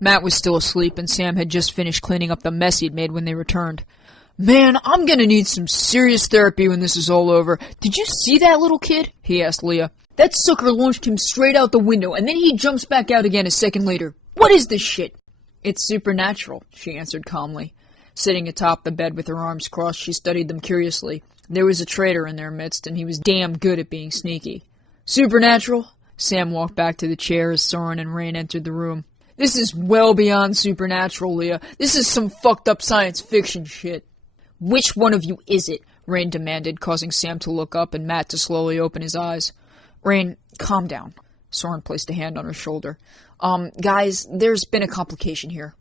Matt was still asleep, and Sam had just finished cleaning up the mess he'd made when they returned. "Man, I'm gonna need some serious therapy when this is all over. Did you see that little kid?" he asked Leah. "That sucker launched him straight out the window, and then he jumps back out again a second later. What is this shit?" "It's supernatural," she answered calmly. Sitting atop the bed with her arms crossed, she studied them curiously. There was a traitor in their midst, and he was damn good at being sneaky. "Supernatural?" Sam walked back to the chair as Soren and Rain entered the room. "This is well beyond supernatural, Leah. This is some fucked up science fiction shit." "Which one of you is it?" Rain demanded, causing Sam to look up and Matt to slowly open his eyes. "Rain, calm down." Soren placed a hand on her shoulder. Guys, there's been a complication here."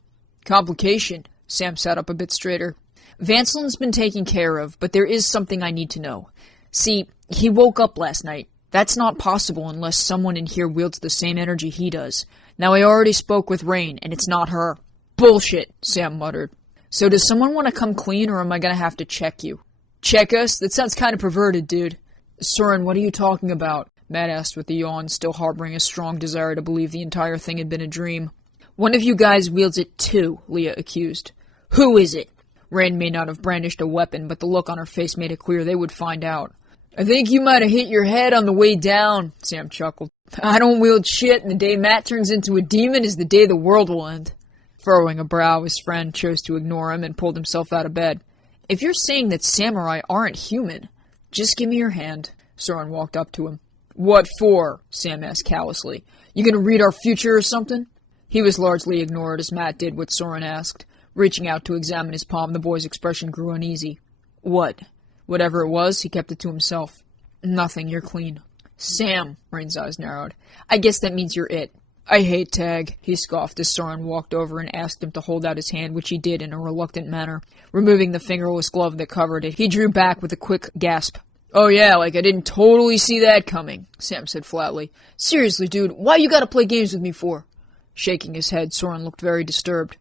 "Complication?" Sam sat up a bit straighter. "Vanselin's been taken care of, but there is something I need to know. See, he woke up last night. That's not possible unless someone in here wields the same energy he does. Now, I already spoke with Rain, and it's not her." "Bullshit," Sam muttered. "So does someone want to come clean, or am I going to have to check you?" "Check us? That sounds kind of perverted, dude." "Soren, what are you talking about?" Matt asked with a yawn, still harboring a strong desire to believe the entire thing had been a dream. "One of you guys wields it too," Leah accused. "Who is it?" Rain may not have brandished a weapon, but the look on her face made it clear they would find out. "I think you might have hit your head on the way down," Sam chuckled. "I don't wield shit, and the day Matt turns into a demon is the day the world will end." Furrowing a brow, his friend chose to ignore him and pulled himself out of bed. "If you're saying that samurai aren't human, just give me your hand." Soren walked up to him. "What for?" Sam asked callously. "You gonna read our future or something?" He was largely ignored as Matt did what Soren asked. Reaching out to examine his palm, the boy's expression grew uneasy. "What?" Whatever it was, he kept it to himself. "Nothing, you're clean." "Sam," Rain's eyes narrowed. "I guess that means you're it." "I hate tag," he scoffed as Soren walked over and asked him to hold out his hand, which he did in a reluctant manner. Removing the fingerless glove that covered it, he drew back with a quick gasp. "Oh yeah, like I didn't totally see that coming," Sam said flatly. "Seriously, dude, why you gotta play games with me for?" Shaking his head, Soren looked very disturbed.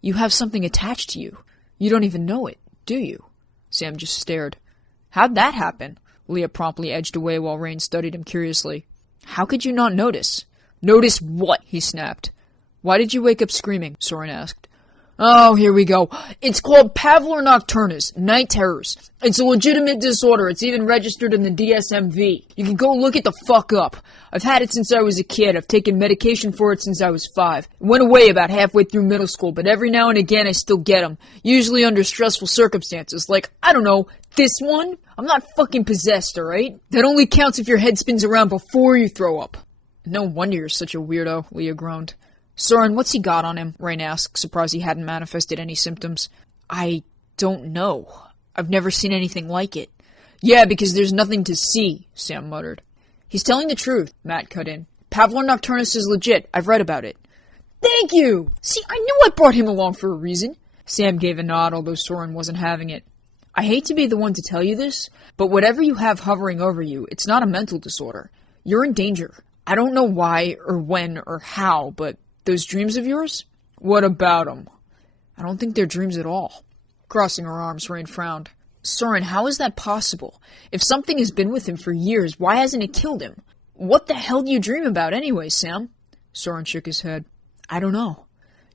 "You have something attached to you. You don't even know it, do you?" Sam just stared. "How'd that happen?" Leah promptly edged away while Rain studied him curiously. "How could you not notice?" "Notice what?" he snapped. "Why did you wake up screaming?" Soren asked. "Oh, here we go. It's called Pavlor Nocturnus, night terrors. It's a legitimate disorder. It's even registered in the DSMV. You can go look it the fuck up. I've had it since I was a kid. I've taken medication for it since I was 5. It went away about halfway through middle school, but every now and again I still get them. Usually under stressful circumstances, like, I don't know, this one? I'm not fucking possessed, alright? That only counts if your head spins around before you throw up." "No wonder you're such a weirdo," Leah groaned. "Soren, what's he got on him?" Rain asked, surprised he hadn't manifested any symptoms. "I don't know. I've never seen anything like it." "Yeah, because there's nothing to see," Sam muttered. "He's telling the truth," Matt cut in. "Pavlor Nocturnus is legit. I've read about it." "Thank you! See, I knew I brought him along for a reason." Sam gave a nod, although Soren wasn't having it. "I hate to be the one to tell you this, but whatever you have hovering over you, it's not a mental disorder. You're in danger. I don't know why or when or how, but those dreams of yours? What about them?" "I don't think they're dreams at all." Crossing her arms, Rain frowned. "Soren, how is that possible? If something has been with him for years, why hasn't it killed him? What the hell do you dream about anyway, Sam?" Soren shook his head. "I don't know."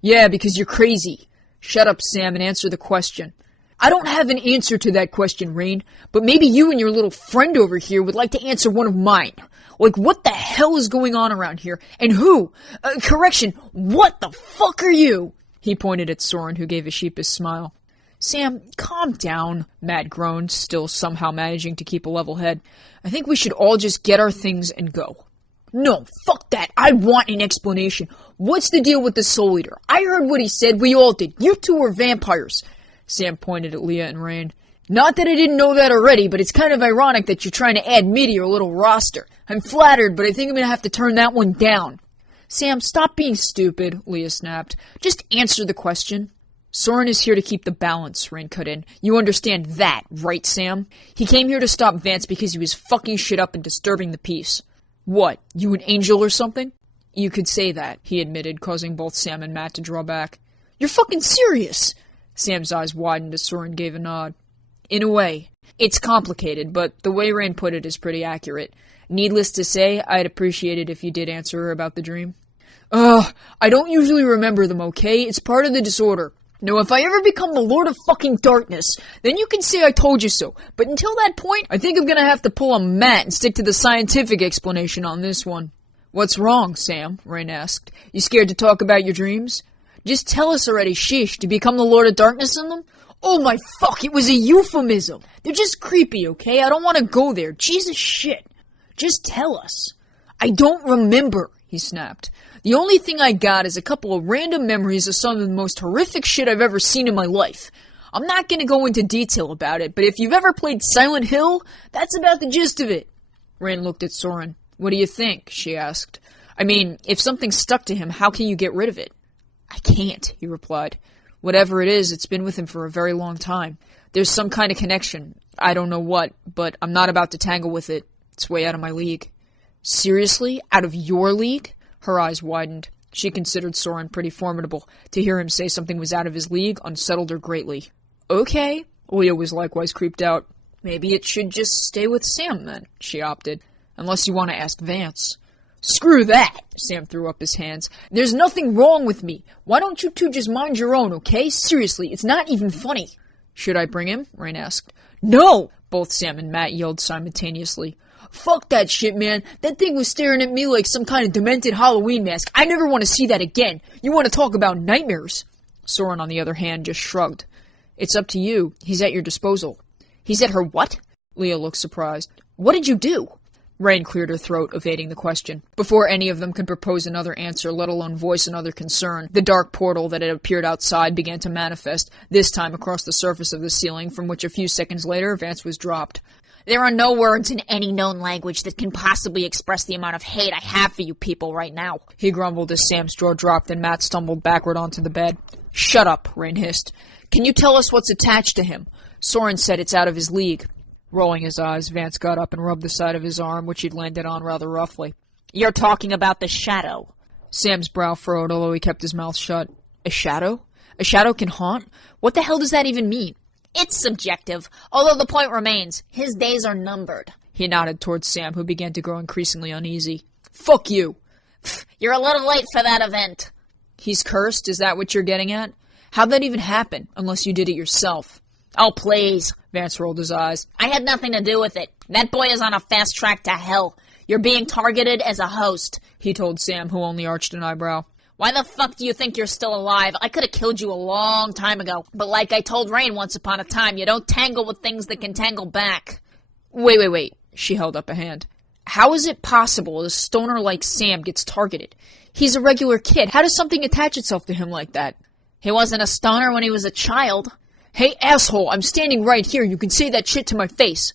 "Yeah, because you're crazy." "Shut up, Sam, and answer the question." "I don't have an answer to that question, Rain, but maybe you and your little friend over here would like to answer one of mine. Like, what the hell is going on around here? And who? Correction, what the fuck are you?" He pointed at Soren, who gave a sheepish smile. "Sam, calm down," Matt groaned, still somehow managing to keep a level head. "I think we should all just get our things and go." "No, fuck that. I want an explanation. What's the deal with the Soul Eater? I heard what he said. We all did. You two are vampires." Sam pointed at Leah and Rain. "Not that I didn't know that already, but it's kind of ironic that you're trying to add me to your little roster. I'm flattered, but I think I'm going to have to turn that one down." "Sam, stop being stupid," Leah snapped. "Just answer the question." "Soren is here to keep the balance," Rain cut in. "You understand that, right, Sam? He came here to stop Vance because he was fucking shit up and disturbing the peace." "What, you an angel or something?" "You could say that," he admitted, causing both Sam and Matt to draw back. "You're fucking serious?" Sam's eyes widened as Soren gave a nod. "In a way. It's complicated, but the way Rain put it is pretty accurate. Needless to say, I'd appreciate it if you did answer her about the dream." I don't usually remember them, okay? It's part of the disorder. Now, if I ever become the Lord of fucking Darkness, then you can say I told you so. But until that point, I think I'm gonna have to pull a Matt and stick to the scientific explanation on this one. What's wrong, Sam? Rain asked. You scared to talk about your dreams? Just tell us already, sheesh. To become the Lord of Darkness in them? Oh my fuck, it was a euphemism. They're just creepy, okay? I don't want to go there. Jesus shit. Just tell us. I don't remember, he snapped. The only thing I got is a couple of random memories of some of the most horrific shit I've ever seen in my life. I'm not gonna go into detail about it, but if you've ever played Silent Hill, that's about the gist of it. Rain looked at Soren. What do you think? She asked. I mean, if something's stuck to him, how can you get rid of it? I can't, he replied. Whatever it is, it's been with him for a very long time. There's some kind of connection. I don't know what, but I'm not about to tangle with it. It's way out of my league. Seriously? Out of your league? Her eyes widened. She considered Soren pretty formidable. To hear him say something was out of his league unsettled her greatly. Okay. Leah was likewise creeped out. Maybe it should just stay with Sam, then, she opted. Unless you want to ask Vance. Screw that! Sam threw up his hands. There's nothing wrong with me. Why don't you two just mind your own, okay? Seriously, it's not even funny. Should I bring him? Rain asked. No! Both Sam and Matt yelled simultaneously. Fuck that shit, man. That thing was staring at me like some kind of demented Halloween mask. I never want to see that again. You want to talk about nightmares? Soren, on the other hand, just shrugged. It's up to you. He's at your disposal. He's at her what? Leah looked surprised. What did you do? Rain cleared her throat, evading the question. Before any of them could propose another answer, let alone voice another concern, the dark portal that had appeared outside began to manifest, this time across the surface of the ceiling, from which a few seconds later Vance was dropped. There are no words in any known language that can possibly express the amount of hate I have for you people right now, he grumbled as Sam's jaw dropped and Matt stumbled backward onto the bed. Shut up, Rain hissed. Can you tell us what's attached to him? Soren said it's out of his league. Rolling his eyes, Vance got up and rubbed the side of his arm, which he'd landed on rather roughly. You're talking about the shadow. Sam's brow furrowed, although he kept his mouth shut. A shadow? A shadow can haunt? What the hell does that even mean? It's subjective, although the point remains. His days are numbered. He nodded towards Sam, who began to grow increasingly uneasy. Fuck you! You're a little late for that event. He's cursed? Is that what you're getting at? How'd that even happen, unless you did it yourself? Oh, please. Vance rolled his eyes. I had nothing to do with it. That boy is on a fast track to hell. You're being targeted as a host, he told Sam, who only arched an eyebrow. Why the fuck do you think you're still alive? I could have killed you a long time ago. But like I told Rain once upon a time, you don't tangle with things that can tangle back. Wait. She held up a hand. How is it possible a stoner like Sam gets targeted? He's a regular kid. How does something attach itself to him like that? He wasn't a stoner when he was a child. Hey, asshole, I'm standing right here. You can say that shit to my face.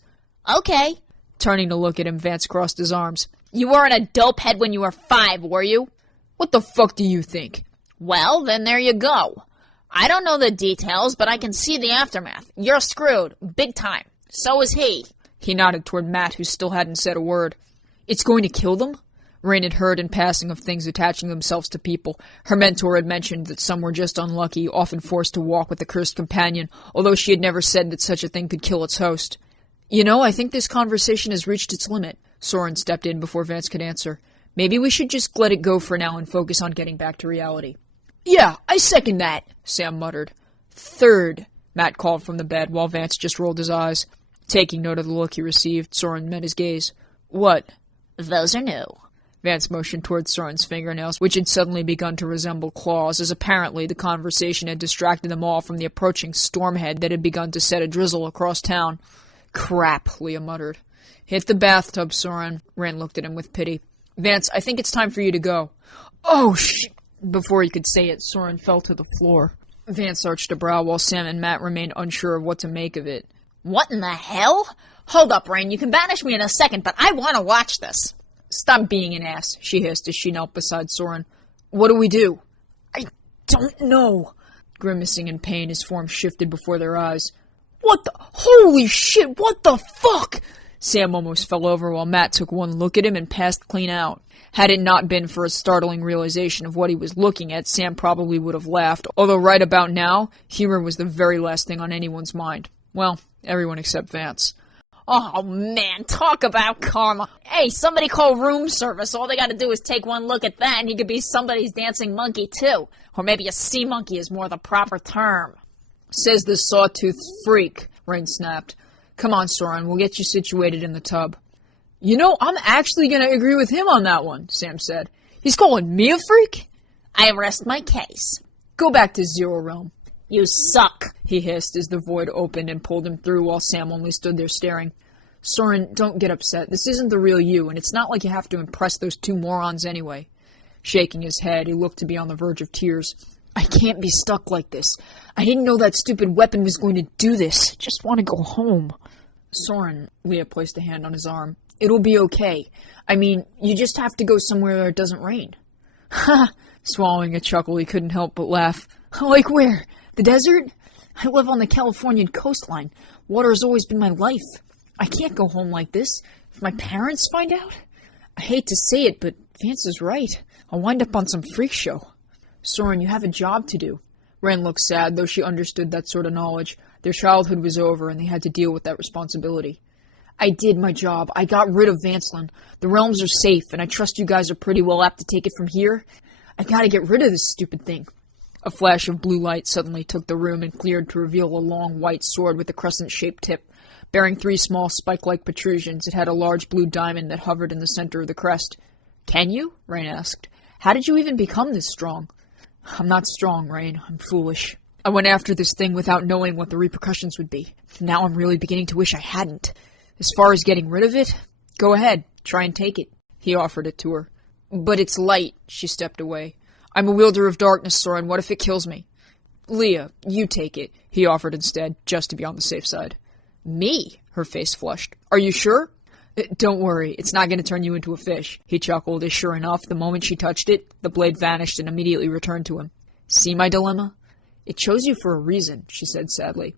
Okay. Turning to look at him, Vance crossed his arms. You weren't a dopehead when you were 5, were you? What the fuck do you think? Well, then there you go. I don't know the details, but I can see the aftermath. You're screwed. Big time. So is he. He nodded toward Matt, who still hadn't said a word. It's going to kill them? Rain had heard in passing of things attaching themselves to people. Her mentor had mentioned that some were just unlucky, often forced to walk with a cursed companion, although she had never said that such a thing could kill its host. You know, I think this conversation has reached its limit. Soren stepped in before Vance could answer. Maybe we should just let it go for now and focus on getting back to reality. Yeah, I second that, Sam muttered. Third, Matt called from the bed while Vance just rolled his eyes. Taking note of the look he received, Soren met his gaze. What? Those are new. Vance motioned towards Soren's fingernails, which had suddenly begun to resemble claws, as apparently the conversation had distracted them all from the approaching stormhead that had begun to set a drizzle across town. Crap, Leah muttered. Hit the bathtub, Soren. Rand looked at him with pity. Vance, I think it's time for you to go. Oh, shit! Before he could say it, Soren fell to the floor. Vance arched a brow while Sam and Matt remained unsure of what to make of it. What in the hell? Hold up, Rain. You can banish me in a second, but I want to watch this. Stop being an ass, she hissed as she knelt beside Soren. What do we do? I don't know. Grimacing in pain, his form shifted before their eyes. What the... Holy shit, what the fuck? Sam almost fell over while Matt took one look at him and passed clean out. Had it not been for a startling realization of what he was looking at, Sam probably would have laughed, although right about now, humor was the very last thing on anyone's mind. Well, everyone except Vance. Oh, man, talk about karma. Hey, somebody call room service. All they gotta do is take one look at that, and he could be somebody's dancing monkey, too. Or maybe a sea monkey is more the proper term. Says the sawtooth freak, Rain snapped. Come on, Soren, we'll get you situated in the tub. You know, I'm actually going to agree with him on that one, Sam said. He's calling me a freak? I rest my case. Go back to Zero Realm. You suck, he hissed as the void opened and pulled him through while Sam only stood there staring. Soren, don't get upset. This isn't the real you, and it's not like you have to impress those two morons anyway. Shaking his head, he looked to be on the verge of tears. I can't be stuck like this. I didn't know that stupid weapon was going to do this. I just want to go home. Soren, Leah placed a hand on his arm. It'll be okay. I mean, you just have to go somewhere where it doesn't rain. Ha! Swallowing a chuckle, he couldn't help but laugh. Like where? The desert? I live on the Californian coastline. Water has always been my life. I can't go home like this. If my parents find out? I hate to say it, but Vance is right. I'll wind up on some freak show. Soren, you have a job to do. Ren looked sad, though she understood that sort of knowledge. Their childhood was over, and they had to deal with that responsibility. I did my job. I got rid of Vancelin. The realms are safe, and I trust you guys are pretty well apt to take it from here. I gotta get rid of this stupid thing. A flash of blue light suddenly took the room and cleared to reveal a long white sword with a crescent-shaped tip. Bearing 3 small spike-like protrusions, it had a large blue diamond that hovered in the center of the crest. Can you? Rain asked. How did you even become this strong? I'm not strong, Rain. I'm foolish. I went after this thing without knowing what the repercussions would be. Now I'm really beginning to wish I hadn't. As far as getting rid of it, go ahead, try and take it. He offered it to her. But it's light, she stepped away. I'm a wielder of darkness, Soren. What if it kills me? Leah, you take it, he offered instead, just to be on the safe side. Me? Her face flushed. Are you sure? Don't worry, it's not going to turn you into a fish, he chuckled, as sure enough, the moment she touched it, the blade vanished and immediately returned to him. See my dilemma? It chose you for a reason, she said sadly.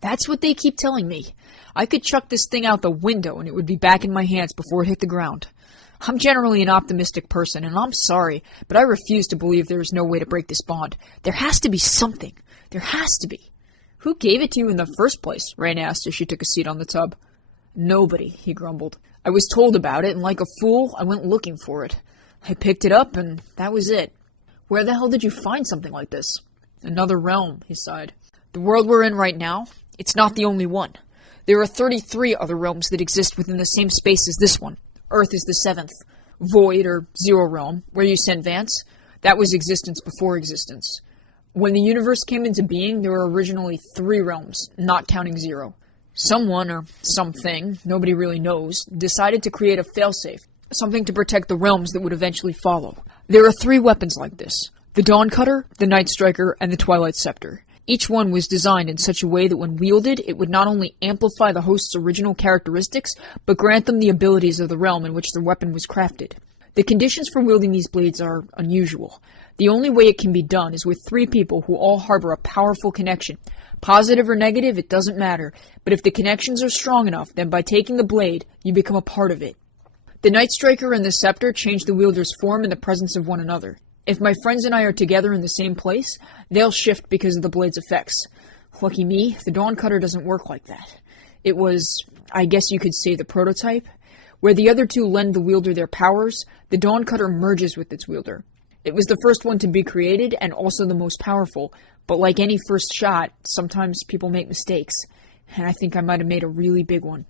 That's what they keep telling me. I could chuck this thing out the window and it would be back in my hands before it hit the ground. I'm generally an optimistic person, and I'm sorry, but I refuse to believe there is no way to break this bond. There has to be something. There has to be. Who gave it to you in the first place? Rain asked as she took a seat on the tub. Nobody, he grumbled. I was told about it, and like a fool, I went looking for it. I picked it up, and that was it. Where the hell did you find something like this? Another realm, he sighed. The world we're in right now, it's not the only one. There are 33 other realms that exist within the same space as this one. Earth is the 7th. Void, or Zero Realm, where you sent Vance, that was existence before existence. When the universe came into being, there were originally 3 realms, not counting Zero. Someone, or something, nobody really knows, decided to create a failsafe, something to protect the realms that would eventually follow. There are 3 weapons like this. The Dawn Cutter, the Night Striker, and the Twilight Scepter. Each one was designed in such a way that when wielded, it would not only amplify the host's original characteristics, but grant them the abilities of the realm in which the weapon was crafted. The conditions for wielding these blades are unusual. The only way it can be done is with 3 people who all harbor a powerful connection. Positive or negative, it doesn't matter, but if the connections are strong enough, then by taking the blade, you become a part of it. The Night Striker and the Scepter change the wielder's form in the presence of one another. If my friends and I are together in the same place, they'll shift because of the blade's effects. Lucky me, the Dawn Cutter doesn't work like that. It was, I guess you could say, the prototype. Where the other 2 lend the wielder their powers, the Dawn Cutter merges with its wielder. It was the first one to be created, and also the most powerful, but like any first shot, sometimes people make mistakes, and I think I might have made a really big one.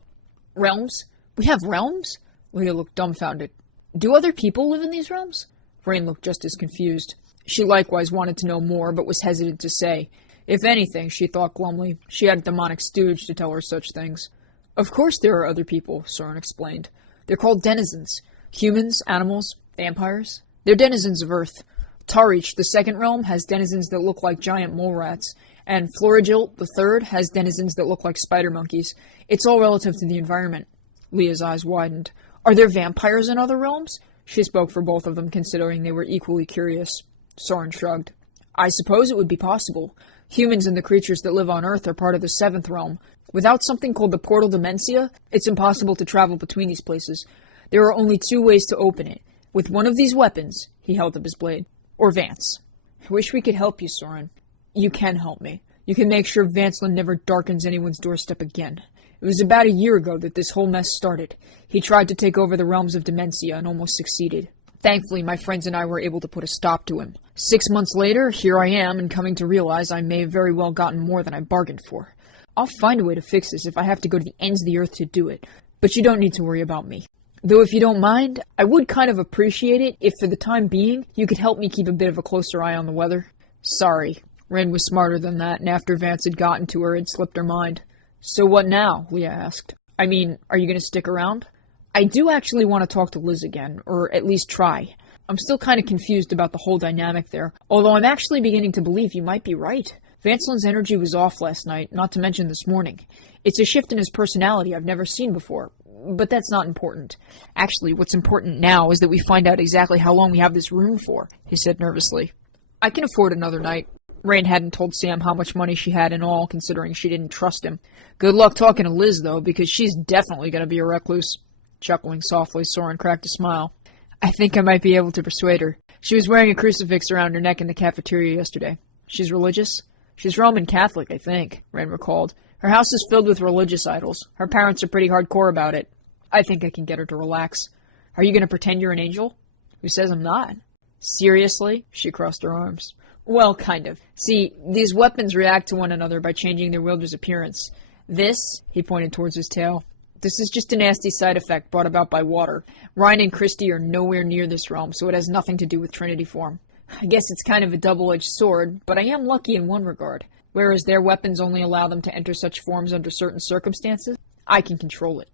Realms? We have realms? Leah looked dumbfounded. Do other people live in these realms? Rain looked just as confused. She likewise wanted to know more, but was hesitant to say. If anything, she thought glumly, she had a demonic stooge to tell her such things. Of course there are other people, Soren explained. They're called denizens. Humans, animals, vampires. They're denizens of Earth. Tarich, the 2nd realm, has denizens that look like giant mole rats, and Florigilt, the 3rd, has denizens that look like spider monkeys. It's all relative to the environment. Leah's eyes widened. Are there vampires in other realms? She spoke for both of them, considering they were equally curious. Soren shrugged. I suppose it would be possible. Humans and the creatures that live on Earth are part of the 7th realm. Without something called the Portal Dementia, it's impossible to travel between these places. There are only 2 ways to open it. With one of these weapons, he held up his blade. Or Vance. I wish we could help you, Soren. You can help me. You can make sure Vancelin never darkens anyone's doorstep again. It was about a year ago that this whole mess started. He tried to take over the realms of Dementia and almost succeeded. Thankfully, my friends and I were able to put a stop to him. 6 months later, here I am, and coming to realize I may have very well gotten more than I bargained for. I'll find a way to fix this if I have to go to the ends of the earth to do it, but you don't need to worry about me. Though if you don't mind, I would kind of appreciate it if for the time being, you could help me keep a bit of a closer eye on the weather. Sorry. Wren was smarter than that, and after Vance had gotten to her, it slipped her mind. So what now? Leah asked. I mean, are you going to stick around? I do actually want to talk to Liz again, or at least try. I'm still kind of confused about the whole dynamic there, although I'm actually beginning to believe you might be right. Vancelin's energy was off last night, not to mention this morning. It's a shift in his personality I've never seen before, but that's not important. Actually, what's important now is that we find out exactly how long we have this room for, he said nervously. I can afford another night. Rain hadn't told Sam how much money she had in all, considering she didn't trust him. Good luck talking to Liz, though, because she's definitely going to be a recluse. Chuckling softly, Soren cracked a smile. I think I might be able to persuade her. She was wearing a crucifix around her neck in the cafeteria yesterday. She's religious? She's Roman Catholic, I think, Ren recalled. Her house is filled with religious idols. Her parents are pretty hardcore about it. I think I can get her to relax. Are you going to pretend you're an angel? Who says I'm not? Seriously? She crossed her arms. Well, kind of. See, these weapons react to one another by changing their wielder's appearance. This, he pointed towards his tail, this is just a nasty side effect brought about by water. Ryan and Christy are nowhere near this realm, so it has nothing to do with Trinity form. I guess it's kind of a double-edged sword, but I am lucky in one regard. Whereas their weapons only allow them to enter such forms under certain circumstances, I can control it.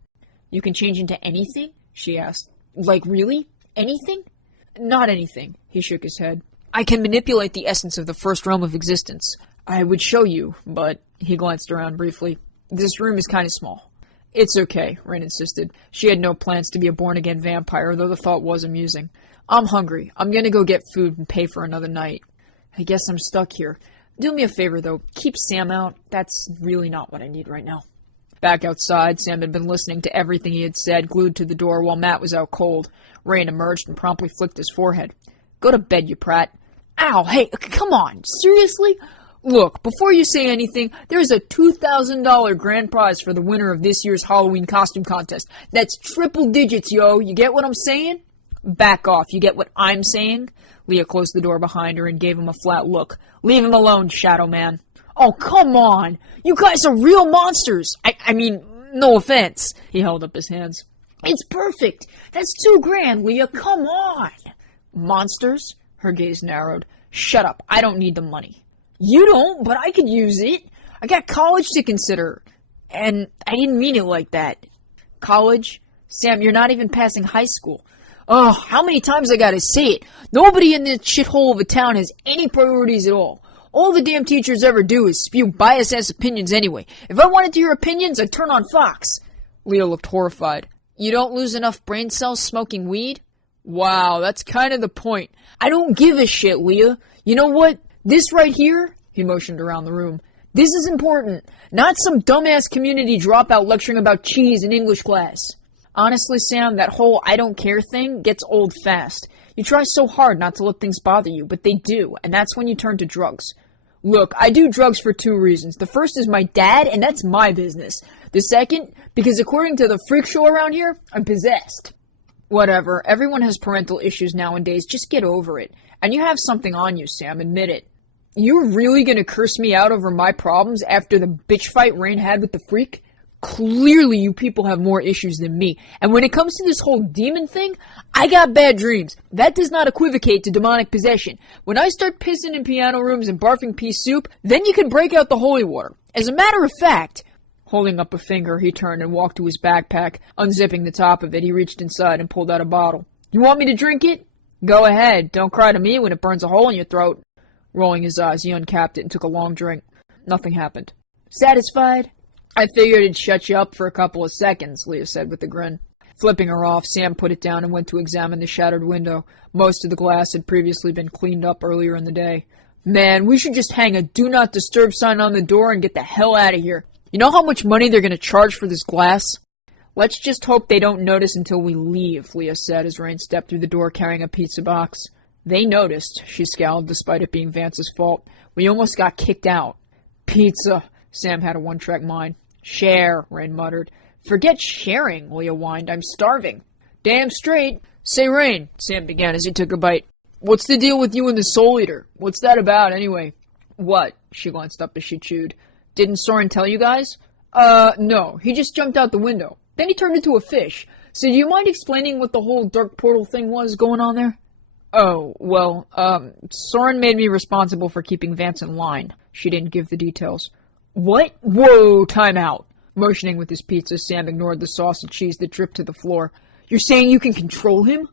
You can change into anything? She asked. Like, really? Anything? Not anything, he shook his head. I can manipulate the essence of the first realm of existence. I would show you, but he glanced around briefly. This room is kind of small. It's okay, Ren insisted. She had no plans to be a born-again vampire, though the thought was amusing. I'm hungry. I'm gonna go get food and pay for another night. I guess I'm stuck here. Do me a favor, though. Keep Sam out. That's really not what I need right now. Back outside, Sam had been listening to everything he had said, glued to the door, while Matt was out cold. Rain emerged and promptly flicked his forehead. Go to bed, you prat. Ow, hey, come on. Seriously? Look, before you say anything, there's a $2,000 grand prize for the winner of this year's Halloween costume contest. That's triple digits, yo. You get what I'm saying? Back off. You get what I'm saying? Leah closed the door behind her and gave him a flat look. Leave him alone, Shadow Man. Oh, come on. You guys are real monsters. I mean, no offense. He held up his hands. It's perfect. That's $2,000, Leah. Come on. Monsters? Her gaze narrowed. Shut up. I don't need the money. You don't, but I could use it. I got college to consider. And I didn't mean it like that. College? Sam, you're not even passing high school. Oh, how many times I gotta say it? Nobody in this shithole of a town has any priorities at all. All the damn teachers ever do is spew biased-ass opinions anyway. If I wanted to hear opinions, I'd turn on Fox. Leah looked horrified. You don't lose enough brain cells smoking weed? Wow, that's kind of the point. I don't give a shit, Leah. You know what? This right here, he motioned around the room, this is important. Not some dumbass community dropout lecturing about cheese in English class. Honestly, Sam, that whole I don't care thing gets old fast. You try so hard not to let things bother you, but they do, and that's when you turn to drugs. Look, I do drugs for 2 reasons. The first is my dad, and that's my business. The second, because according to the freak show around here, I'm possessed. Whatever, everyone has parental issues nowadays, just get over it. And you have something on you, Sam, admit it. You're really gonna curse me out over my problems after the bitch fight Rain had with the freak? Clearly you people have more issues than me. And when it comes to this whole demon thing, I got bad dreams. That does not equivocate to demonic possession. When I start pissing in piano rooms and barfing pea soup, then you can break out the holy water. As a matter of fact, holding up a finger, he turned and walked to his backpack. Unzipping the top of it, he reached inside and pulled out a bottle. You want me to drink it? Go ahead. Don't cry to me when it burns a hole in your throat. Rolling his eyes, he uncapped it and took a long drink. Nothing happened. Satisfied? I figured it'd shut you up for a couple of seconds, Leah said with a grin. Flipping her off, Sam put it down and went to examine the shattered window. Most of the glass had previously been cleaned up earlier in the day. Man, we should just hang a do not disturb sign on the door and get the hell out of here. You know how much money they're going to charge for this glass? Let's just hope they don't notice until we leave, Leah said as Rain stepped through the door carrying a pizza box. They noticed, she scowled despite it being Vance's fault. We almost got kicked out. Pizza, Sam had a one-track mind. Share, Rain muttered. Forget sharing, Leah whined. I'm starving. Damn straight. Say, Rain, Sam began as he took a bite. What's the deal with you and the Soul Eater? What's that about, anyway? What? She glanced up as she chewed. Didn't Soren tell you guys? No. He just jumped out the window. Then he turned into a fish. So do you mind explaining what the whole dark portal thing was going on there? Oh, well, Soren made me responsible for keeping Vance in line. She didn't give the details. What? Whoa, time out. Motioning with his pizza, Sam ignored the sauce and cheese that dripped to the floor. You're saying you can control him?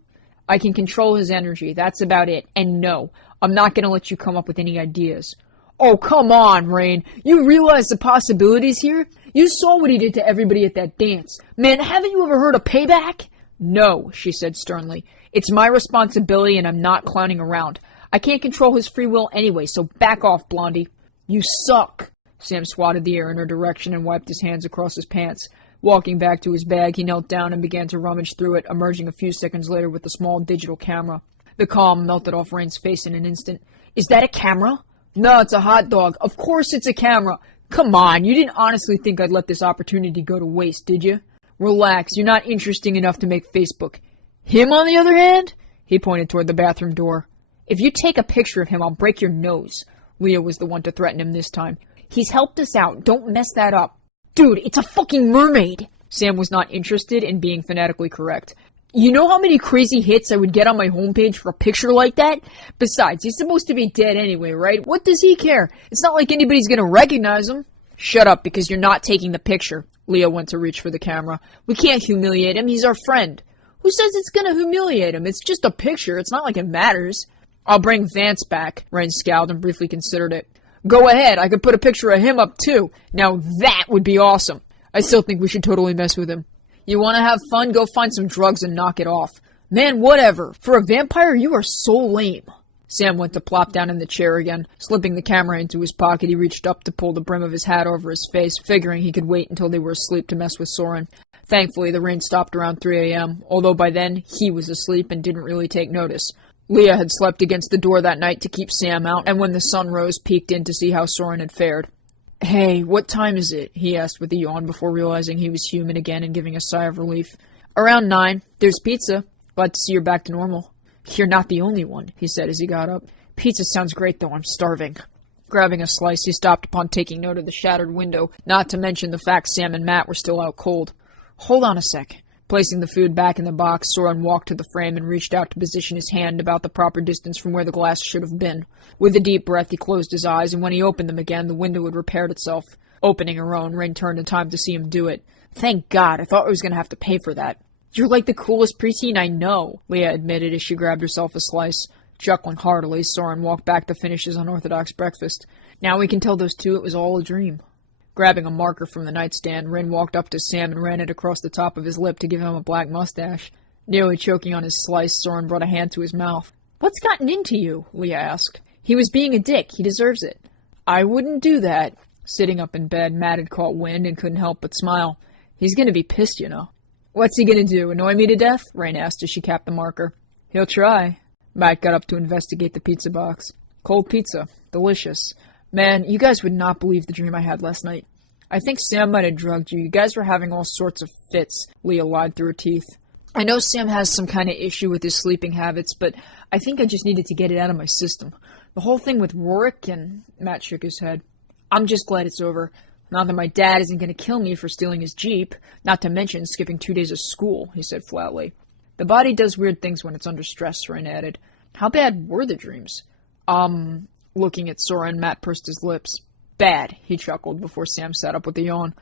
I can control his energy, that's about it. And no, I'm not gonna let you come up with any ideas. Oh, come on, Rain. You realize the possibilities here? You saw what he did to everybody at that dance. Man, haven't you ever heard of payback? No, she said sternly. It's my responsibility and I'm not clowning around. I can't control his free will anyway, so back off, Blondie. You suck. Sam swatted the air in her direction and wiped his hands across his pants. Walking back to his bag, he knelt down and began to rummage through it, emerging a few seconds later with a small digital camera. The calm melted off Rain's face in an instant. Is that a camera? No, it's a hot dog. Of course it's a camera. Come on, you didn't honestly think I'd let this opportunity go to waste, did you? Relax, you're not interesting enough to make Facebook. Him, on the other hand? He pointed toward the bathroom door. If you take a picture of him, I'll break your nose. Leah was the one to threaten him this time. He's helped us out. Don't mess that up. Dude, it's a fucking mermaid! Sam was not interested in being phonetically correct. You know how many crazy hits I would get on my homepage for a picture like that? Besides, he's supposed to be dead anyway, right? What does he care? It's not like anybody's gonna recognize him. Shut up, because you're not taking the picture. Leah went to reach for the camera. We can't humiliate him. He's our friend. Who says it's gonna humiliate him? It's just a picture. It's not like it matters. I'll bring Vance back. Rain scowled and briefly considered it. Go ahead. I could put a picture of him up, too. Now that would be awesome. I still think we should totally mess with him. You want to have fun? Go find some drugs and knock it off. Man, whatever. For a vampire, you are so lame. Sam went to plop down in the chair again. Slipping the camera into his pocket, he reached up to pull the brim of his hat over his face, figuring he could wait until they were asleep to mess with Soren. Thankfully, the rain stopped around 3 a.m., although by then, he was asleep and didn't really take notice. Leah had slept against the door that night to keep Sam out, and when the sun rose, peeked in to see how Soren had fared. Hey, what time is it? He asked with a yawn before realizing he was human again and giving a sigh of relief. Around 9. There's pizza. Glad to see you're back to normal. You're not the only one, he said as he got up. Pizza sounds great, though. I'm starving. Grabbing a slice, he stopped upon taking note of the shattered window, not to mention the fact Sam and Matt were still out cold. Hold on a sec. Placing the food back in the box, Soren walked to the frame and reached out to position his hand about the proper distance from where the glass should have been. With a deep breath, he closed his eyes, and when he opened them again, the window had repaired itself. Opening her own, Rain turned in time to see him do it. Thank God, I thought I was going to have to pay for that. You're like the coolest preteen I know, Leah admitted as she grabbed herself a slice. Chuckling heartily, Soren walked back to finish his unorthodox breakfast. Now we can tell those two it was all a dream. Grabbing a marker from the nightstand, Rin walked up to Sam and ran it across the top of his lip to give him a black mustache. Nearly choking on his slice, Soren brought a hand to his mouth. What's gotten into you? Leah asked. He was being a dick. He deserves it. I wouldn't do that. Sitting up in bed, Matt had caught wind and couldn't help but smile. He's gonna be pissed, you know. What's he gonna do, annoy me to death? Rain asked as she capped the marker. He'll try. Matt got up to investigate the pizza box. Cold pizza. Delicious. Man, you guys would not believe the dream I had last night. I think Sam might have drugged you. You guys were having all sorts of fits, Leah lied through her teeth. I know Sam has some kind of issue with his sleeping habits, but I think I just needed to get it out of my system. The whole thing with Rorik and... Matt shook his head. I'm just glad it's over. Now that my dad isn't going to kill me for stealing his Jeep, not to mention skipping 2 days of school, he said flatly. The body does weird things when it's under stress, Rain added. How bad were the dreams? Looking at Soren, Matt pursed his lips. Bad, he chuckled before Sam sat up with a yawn.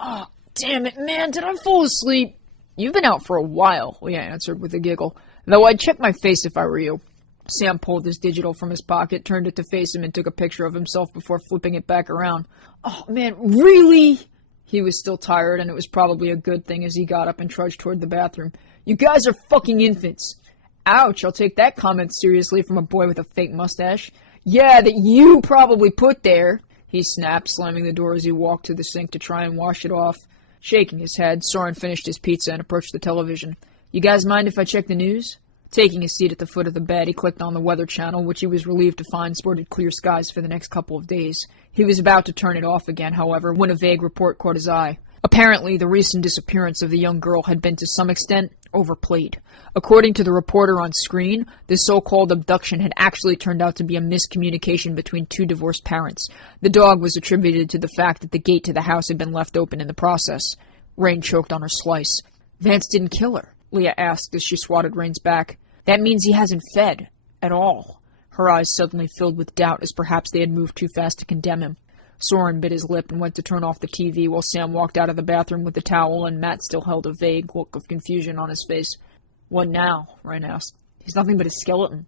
Oh, damn it, man, did I fall asleep? You've been out for a while, Leah answered with a giggle, though I'd check my face if I were you. Sam pulled his digital from his pocket, turned it to face him, and took a picture of himself before flipping it back around. Oh, man, really? He was still tired, and it was probably a good thing as he got up and trudged toward the bathroom. You guys are fucking infants. Ouch, I'll take that comment seriously from a boy with a fake mustache. Yeah, that you probably put there, he snapped, slamming the door as he walked to the sink to try and wash it off. Shaking his head, Soren finished his pizza and approached the television. You guys mind if I check the news? Taking a seat at the foot of the bed, he clicked on the Weather Channel, which he was relieved to find sported clear skies for the next couple of days. He was about to turn it off again, however, when a vague report caught his eye. Apparently, the recent disappearance of the young girl had been to some extent overplayed. According to the reporter on screen, this so-called abduction had actually turned out to be a miscommunication between two divorced parents. The dog was attributed to the fact that the gate to the house had been left open in the process. Rain choked on her slice. Vance didn't kill her, Leah asked as she swatted Rain's back. That means he hasn't fed. At all. Her eyes suddenly filled with doubt as perhaps they had moved too fast to condemn him. Soren bit his lip and went to turn off the TV while Sam walked out of the bathroom with the towel and Matt still held a vague look of confusion on his face. What now? Rain asked. He's nothing but a skeleton.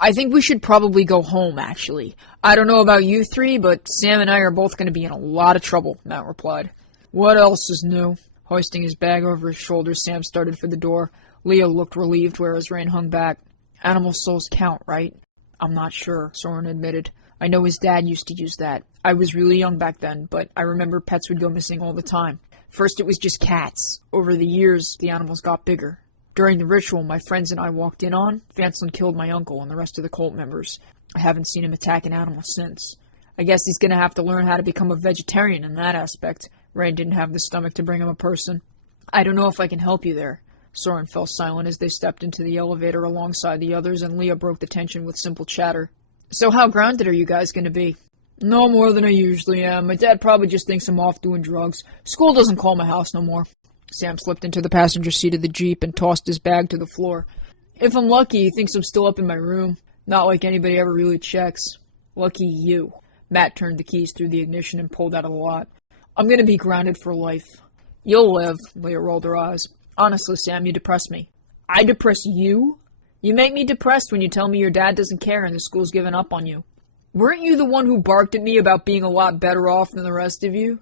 I think we should probably go home, actually. I don't know about you three, but Sam and I are both going to be in a lot of trouble, Matt replied. What else is new? Hoisting his bag over his shoulders, Sam started for the door. Leah looked relieved, whereas Rain hung back. Animal souls count, right? I'm not sure, Soren admitted. I know his dad used to use that. I was really young back then, but I remember pets would go missing all the time. First it was just cats. Over the years, the animals got bigger. During the ritual my friends and I walked in on, Vancelin killed my uncle and the rest of the cult members. I haven't seen him attack an animal since. I guess he's going to have to learn how to become a vegetarian in that aspect. Rain didn't have the stomach to bring him a person. I don't know if I can help you there. Soren fell silent as they stepped into the elevator alongside the others, and Leah broke the tension with simple chatter. So how grounded are you guys going to be? No more than I usually am. My dad probably just thinks I'm off doing drugs. School doesn't call my house no more. Sam slipped into the passenger seat of the Jeep and tossed his bag to the floor. If I'm lucky, he thinks I'm still up in my room. Not like anybody ever really checks. Lucky you. Matt turned the keys through the ignition and pulled out of the lot. I'm going to be grounded for life. You'll live, Leah rolled her eyes. Honestly, Sam, you depress me. I depress you? You make me depressed when you tell me your dad doesn't care and the school's given up on you. Weren't you the one who barked at me about being a lot better off than the rest of you?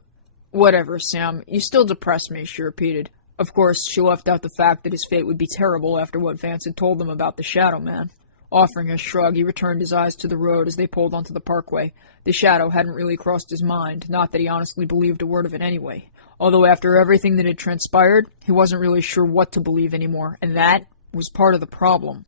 Whatever, Sam. You still depress me, she repeated. Of course, she left out the fact that his fate would be terrible after what Vance had told them about the Shadow Man. Offering a shrug, he returned his eyes to the road as they pulled onto the parkway. The Shadow hadn't really crossed his mind, not that he honestly believed a word of it anyway. Although after everything that had transpired, he wasn't really sure what to believe anymore, and that was part of the problem.